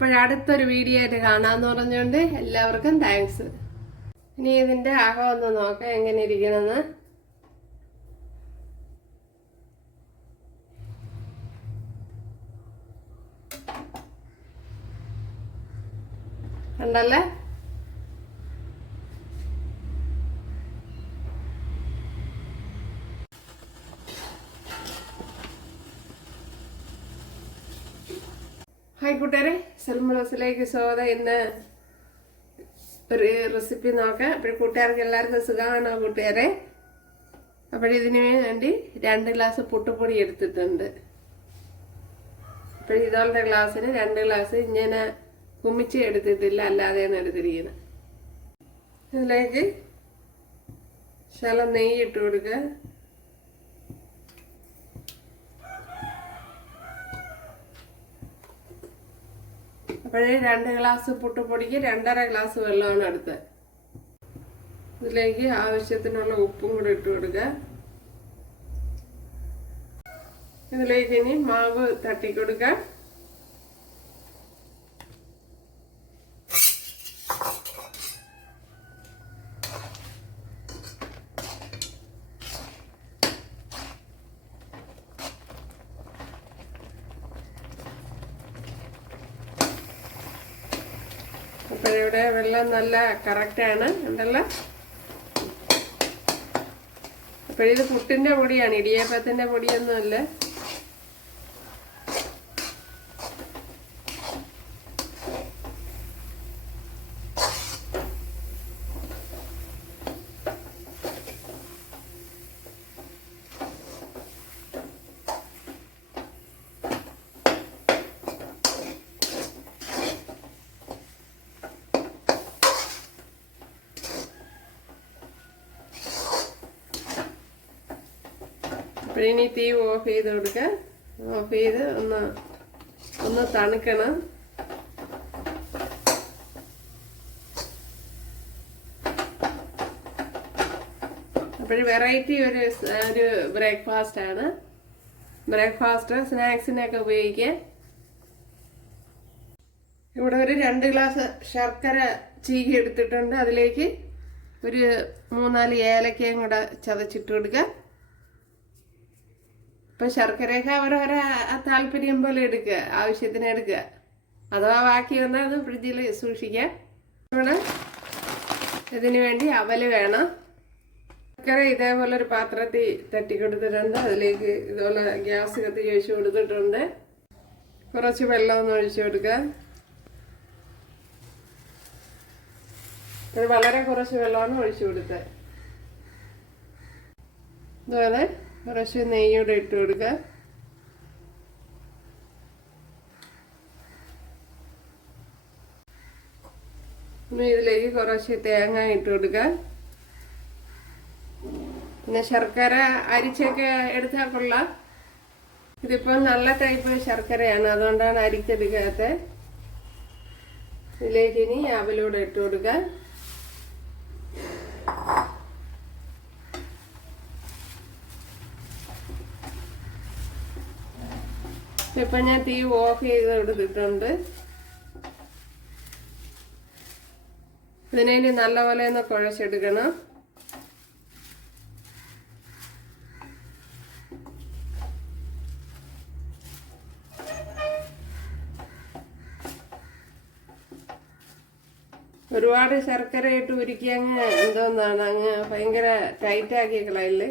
അപ്പോഴടുത്തൊരു video ആയിട്ട് കാണാന്ന് പറഞ്ഞുകൊണ്ട് എല്ലാവർക്കും താങ്ക്സ് ഇനി ഇതിന്റെ അകം ഒന്ന് നോക്കാം എങ്ങനെ ഇരിക്കണമെന്ന് കണ്ടല്ലേ? ഹായ് കൂട്ടുകാരെ. സെൽമളസിലേക്ക് സ്വാഗതം ഇന്ന് ഒരു റെസിപ്പി നോക്കാം. അപ്പോൾ കൂട്ടുകാർക്ക് എല്ലാവർക്കും സുഖമാണോ കൂട്ടുകാരെ? അപ്പോഴിതിന് വേണ്ടി രണ്ട് ഗ്ലാസ് പുട്ടുപൊടി എടുത്തിട്ടുണ്ട്. അപ്പോൾ ഇതോളത്തെ ഗ്ലാസ്സിന് രണ്ട് ഗ്ലാസ് ഇങ്ങനെ കുമിച്ച് എടുത്തിട്ടില്ല അല്ലാതെയാണ് എടുത്തിരിക്കുന്നത്. ഇതിലേക്ക് ശല നെയ്യ് ഇട്ട് കൊടുക്കുക. അപ്പോഴേ രണ്ട് ഗ്ലാസ് പുട്ടുപൊടിക്ക് രണ്ടര ഗ്ലാസ് വെള്ളമാണ് എടുത്തത് ഇതിലേക്ക് ആവശ്യത്തിനുള്ള ഉപ്പും കൂടെ ഇട്ട് കൊടുക്കുക. ഇതിലേക്ക് ഇനി മാവ് തട്ടിക്കൊടുക്കുക അപ്പോഴിവിടെ വെള്ളം നല്ല കറക്റ്റാണ് ഉണ്ടല്ലോ? അപ്പോഴിത് പുട്ടിന്റെ പൊടിയാണ് ഇടിയപ്പത്തിന്റെ പൊടിയൊന്നുമല്ല. അപ്പോഴിനി തീ ഓഫ് ചെയ്ത് കൊടുക്കുക ഓഫ് ചെയ്ത് ഒന്ന് ഒന്ന് തണുക്കണം. അപ്പോൾ വെറൈറ്റി ഒരു ഒരു ബ്രേക്ക്ഫാസ്റ്റ് ആണ്. ബ്രേക്ക്ഫാസ്റ്റ് സ്നാക്സിനൊക്കെ ഉപയോഗിക്കുക ഇവിടെ ഒരു രണ്ട് ഗ്ലാസ് ശർക്കര ചീകി എടുത്തിട്ടുണ്ട്. അതിലേക്ക് ഒരു മൂന്നാൽ ഏലക്കയും കൂടെ ചതച്ചിട്ട് കൊടുക്കുക ഇപ്പൊ ശർക്കരയൊക്കെ അവരവരെ താല്പര്യം പോലെ എടുക്കുക ആവശ്യത്തിന് എടുക്കുക. അഥവാ ബാക്കി വന്നാൽ അത് ഫ്രിഡ്ജിൽ സൂക്ഷിക്കാം ഇവിടെ ഇതിന് വേണ്ടി അവൽ വേണം. ശർക്കര ഇതേപോലെ ഒരു പാത്രത്തിൽ തട്ടിക്കൊടുത്തിട്ടുണ്ട്. അതിലേക്ക് ഇതുപോലെ ഗ്യാസ് കത്തി ഒഴിച്ചു കൊടുത്തിട്ടുണ്ട്. കുറച്ച് വെള്ളം ഒന്ന് ഒഴിച്ചു കൊടുക്കുക. വളരെ കുറച്ച് വെള്ളമാണ് ഒഴിച്ചു കൊടുത്തത്. ഇതുപോലെ കുറച്ച് നെയ്യൂടെ ഇട്ട് കൊടുക്കുക ഇനി ഇതിലേക്ക് കുറച്ച് തേങ്ങ ഇട്ട് കൊടുക്കുക പിന്നെ ശർക്കര അരിച്ചൊക്കെ എടുത്താൽ കൊള്ളാം. ഇതിപ്പോൾ നല്ല ടൈപ്പ് ശർക്കരയാണ് അതുകൊണ്ടാണ് അരിച്ചെടുക്കാത്തത് ഇതിലേക്ക് ഇനി അവലൂടെ ഇട്ട് കൊടുക്കുക ഇപ്പൊ ഞാൻ തീ ഓഫ് ചെയ്ത് എടുത്തിട്ടുണ്ട് ഇതിനെ ഇനി നല്ലപോലെ ഒന്ന് കുഴച്ചെടുക്കണം. ഒരുപാട് ശർക്കര ഇട്ട് ഉരുക്കി അങ്ങ് എന്തോന്നാണ് അങ്ങ് ഭയങ്കര ടൈറ്റ് ആക്കി കളയില്ലേ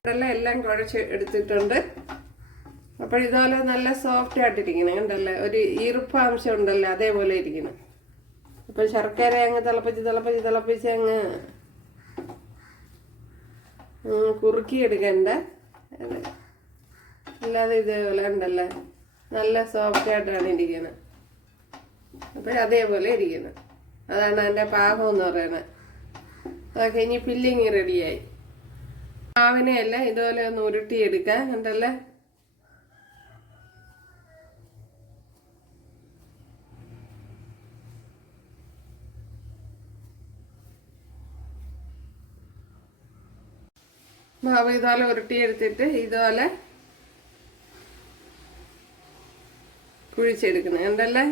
ഇതെല്ലാം എല്ലാം കുഴച്ച് എടുത്തിട്ടുണ്ട്. അപ്പോൾ ഇതുപോലെ നല്ല സോഫ്റ്റ് ആയിട്ടിരിക്കണം. കണ്ടല്ലേ? ഒരു ഈർപ്പാംശം ഉണ്ടല്ലോ അതേപോലെ ഇരിക്കണം. അപ്പോൾ ശർക്കര അങ്ങ് തിളപ്പിച്ച് തിളപ്പിച്ച് തിളപ്പിച്ച് അങ്ങ് കുറുക്കി എടുക്കണ്ട. അല്ലാതെ ഇതേപോലെ ഉണ്ടല്ലേ? നല്ല സോഫ്റ്റ് ആയിട്ടാണ് ഇരിക്കുന്നത് അപ്പോൾ അതേപോലെ ഇരിക്കുന്നത് അതാണ് അതിന്റെ പാകം എന്ന് പറയുന്നത്. അതൊക്കെ ഇനി ഫില്ലിങ് റെഡിയായി മാവിനെയെല്ലാം ഇതുപോലെ ഒന്ന് ഉരുട്ടിയെടുക്കാം കണ്ടല്ലേ? മാവ് ഇതുപോലെ ഉരുട്ടിയെടുത്തിട്ട് ഇതുപോലെ കുഴിച്ചെടുക്കണം. ഉണ്ടല്ലേ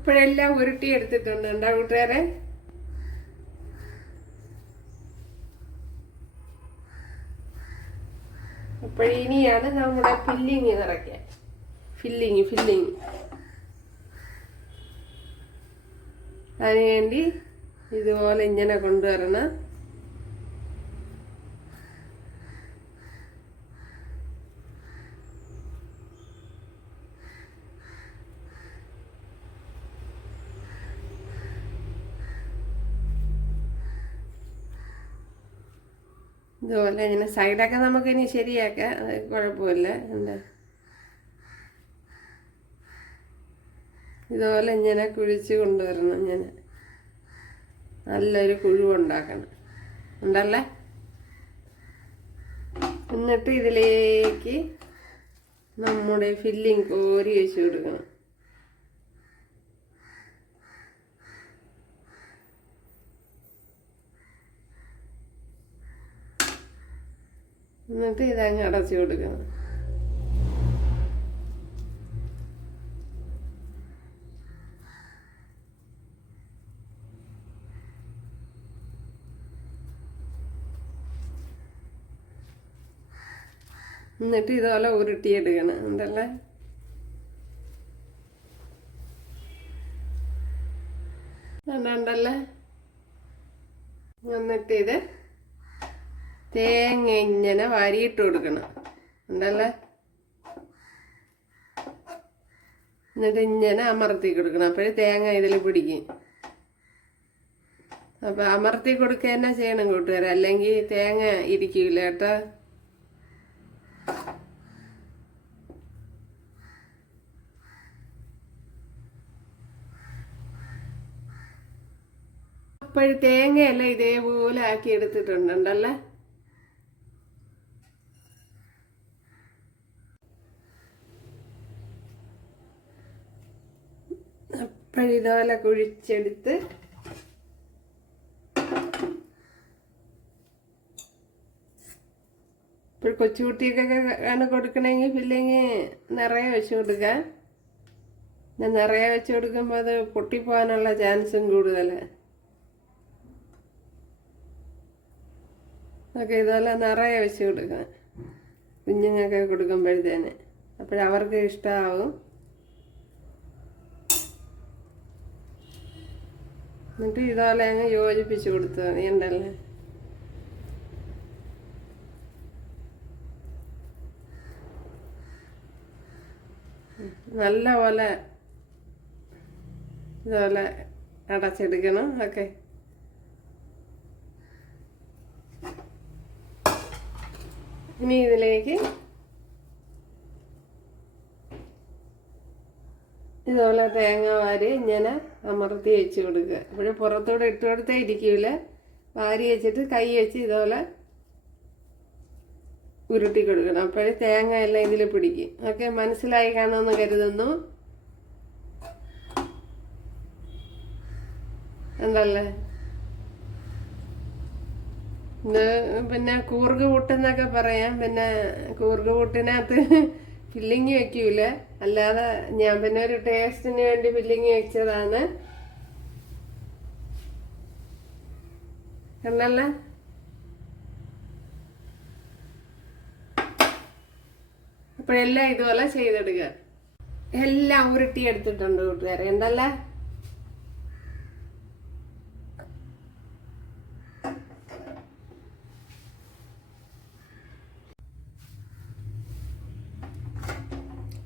ഇപ്പോഴെല്ലാം ഉരുട്ടി എടുത്തിട്ടുണ്ട്. കൂട്ടുകാരെ? അപ്പോഴിനിയാണ് നമ്മുടെ ഫില്ലിങ് നിറയ്ക്കാൻ ഫില്ലിങ് ഫില്ലിങ് അതിനുവേണ്ടി ഇതുപോലെ ഇങ്ങനെ കൊണ്ടുവരണം. ഇതുപോലെ ഇങ്ങനെ സൈഡൊക്കെ നമുക്ക് ഇനി ശരിയാക്കാം. അത് കുഴപ്പമില്ല. എന്താ? ഇതുപോലെ ഇങ്ങനെ കുഴിച്ച് കൊണ്ടുവരണം. ഇങ്ങനെ നല്ലൊരു കുഴിവുണ്ടാക്കണം ഉണ്ടല്ലേ? എന്നിട്ട് ഇതിലേക്ക് നമ്മുടെ ഫില്ലിങ് കോരി വെച്ച് കൊടുക്കണം. എന്നിട്ട് ഇതങ്ങ് അടച്ചു കൊടുക്കണം. എന്നിട്ട് ഇതുപോലെ ഉരുട്ടിയെടുക്കണം. എന്തല്ലേ ഉണ്ടല്ലേ? എന്നിട്ട് ഇത് തേങ്ങ ഇങ്ങനെ വാരിയിട്ട് കൊടുക്കണം. ഉണ്ടല്ലേ? എന്നിട്ട് ഇങ്ങനെ അമർത്തി കൊടുക്കണം. അപ്പോഴേ തേങ്ങ ഇതിൽ പിടിക്കും. അപ്പം അമർത്തി കൊടുക്കുക തന്നെ ചെയ്യണം കൂട്ടുകാരെ. അല്ലെങ്കിൽ തേങ്ങ ഇരിക്കൂല കേട്ടോ. അപ്പോഴ് തേങ്ങയെല്ലാം ഇതേപോലെ ആക്കി എടുത്തിട്ടുണ്ടല്ലേ അപ്പോഴിതുപോലെ കുഴിച്ചെടുത്ത് ഇപ്പോൾ കൊച്ചുകുട്ടിക്കൊക്കെ ആണ് കൊടുക്കണമെങ്കിൽ ഫില്ലിങ് നിറയെ വെച്ച് കൊടുക്കുക പിന്നെ നിറയെ വെച്ച് കൊടുക്കുമ്പോൾ അത് പൊട്ടിപ്പോകാനുള്ള ചാൻസും കൂടുതൽ ഒക്കെ ഇതുപോലെ നിറയെ വെച്ച് കൊടുക്കാം. കുഞ്ഞുങ്ങൾക്ക് കൊടുക്കുമ്പോഴത്തേന്. അപ്പോഴവർക്ക് ഇഷ്ടമാവും എന്നിട്ട് ഇതുപോലെ അങ്ങ് യോജിപ്പിച്ചു കൊടുത്തു നീ ഉണ്ടല്ലേ നല്ല പോലെ ഇതുപോലെ അടച്ചെടുക്കണം ഓക്കെ. ഇനി ഇതിലേക്ക് ഇതുപോലെ തേങ്ങ വാരി ഇങ്ങനെ അമർത്തി വെച്ച് കൊടുക്കുക. ഇവിടെ പുറത്തൂടെ ഇട്ട് കൊടുത്തേ ഇരിക്കൂല. വാരി വെച്ചിട്ട് കൈ വെച്ച് ഇതുപോലെ ഉരുട്ടി കൊടുക്കണം. അപ്പോഴേ തേങ്ങ എല്ലാം ഇതിൽ പിടിക്കും. ഓക്കെ മനസ്സിലായി കാണുമെന്ന് കരുതുന്നു. എന്തല്ലേ? പിന്നെ കൂർഗ് കൂട്ടെന്നൊക്കെ പറയാം. പിന്നെ കൂർഗ് കൂട്ടിനകത്ത് ഫില്ലിങ് വെക്കൂല. അല്ലാതെ ഞാൻ പിന്നെ ഒരു ടേസ്റ്റിന് വേണ്ടി ഫില്ലിങ് വെച്ചതാണ്. കണ്ടല്ലേ? അപ്പോഴെല്ലാം ഇതുപോലെ ചെയ്തെടുക്കുക. എല്ലാം ഉരുട്ടി എടുത്തിട്ടുണ്ട് കൂട്ടുകാരെ. ഉണ്ടല്ലേ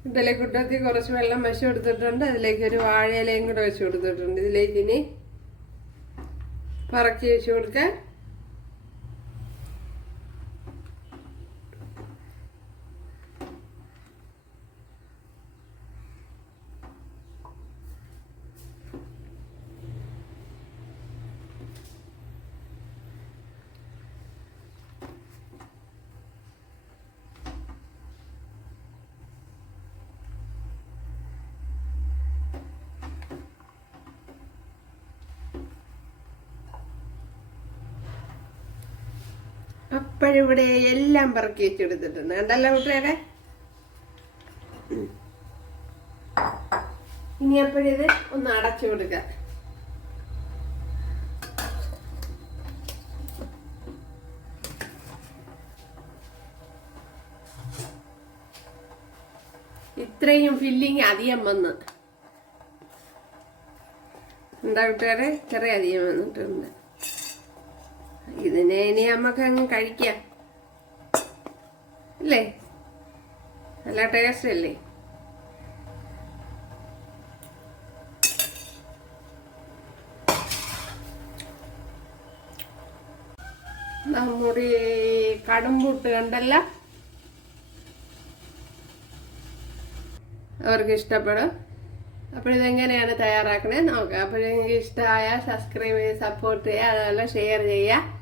ഇതിലേക്ക് കുട്ടത്തി കുറച്ച് വെള്ളം വെച്ച് കൊടുത്തിട്ടുണ്ട് അതിലേക്ക് ഒരു വാഴയിലയും കൂടെ വെച്ച് കൊടുത്തിട്ടുണ്ട് ഇതിലേക്ക് ഇനി പറക്കി വെച്ച് കൊടുക്കാം ഇവിടെ എല്ലാം പറക്കി വെച്ചെടുത്തിട്ടുണ്ട്. കണ്ടല്ലോ കൂട്ടുകാരെ. ഇനി അപ്പോഴിത് ഒന്ന് അടച്ചു കൊടുക്ക ഇത്രയും ഫില്ലിങ് അധികം വന്ന്. എന്താ കൂട്ടുകാരെ ഇത്ര അധികം വന്നിട്ടുണ്ട്. ഇതിനെ ഇനി നമുക്ക് അങ്ങ് കഴിക്കാം. അല്ലേ? നല്ല ടേസ്റ്റ് അല്ലേ? നമ്മുടെ കടുംപുട്ട് കണ്ടല്ല? അവർക്ക് ഇഷ്ടപ്പെടും. അപ്പോൾ ഇതെങ്ങനെയാണ് തയ്യാറാക്കണേ? നോക്കാം. അപ്പോൾ ഇഷ്ടമായ സബ്സ്ക്രൈബ് ചെയ്ത് സപ്പോർട്ട് ചെയ്യുക അതുപോലെ ഷെയർ ചെയ്യുക.